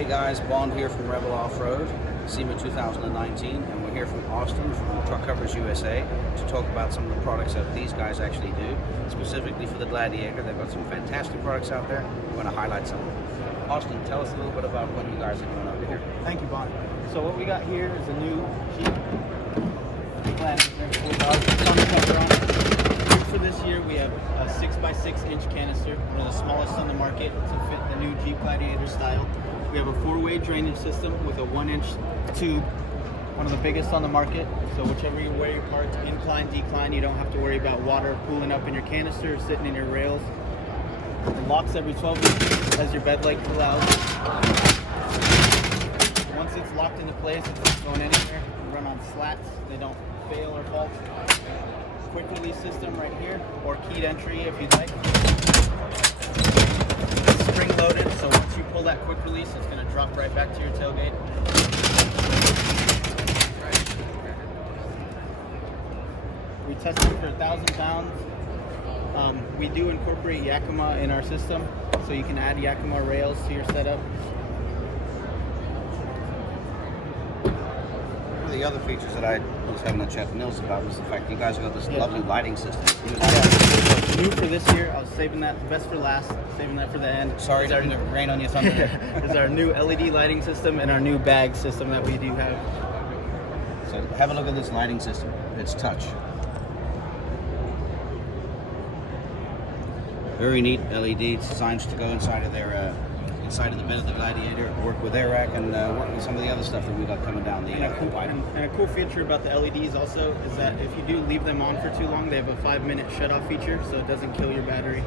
Hey guys, Bond here from Rebel Off-Road, SEMA 2019, and we're here from Austin from Truck Covers USA to talk about some of the products that these guys actually do. Specifically for the Gladiator, they've got some fantastic products out there. We're going to highlight some of them. Austin, tell us a little bit about what you guys are doing over here. Thank you, Bond. So what we got here is a new Jeep Gladiator 4000 on the cover on it. For this year, we have a 6x6 inch canister, one of the smallest on the market to fit the new Jeep Gladiator style. We have a 4-way drainage system with a 1-inch tube, one of the biggest on the market. So whichever way your parts, incline, decline, you don't have to worry about water pooling up in your canister or sitting in your rails. It locks every 12 inches as your bed leg pull out. Once it's locked into place, it's not going anywhere. You run on slats, they don't fail or fault. Quick release system right here, or keyed entry if you'd like. It's spring loaded, so once you pull that quick release, it's going to drop right back to your tailgate. We tested for 1,000 pounds. We do incorporate Yakima in our system, so you can add Yakima rails to your setup. One of the other features that I was having a chat with Nils about was the fact you guys have got this lovely lighting system. Yeah. New for this year, I was saving that best for last, saving that for the end. Sorry to rain on your thunder. It's our new LED lighting system and our new bag system that we do have. So have a look at this lighting system. It's touch. Very neat LED designs to go inside of their inside of the bed of the Gladiator, work with air rack, and work with some of the other stuff that we got coming down the pipe. And a cool feature about the LEDs also is that if you do leave them on for too long, they have a 5-minute shut-off feature, so it doesn't kill your battery.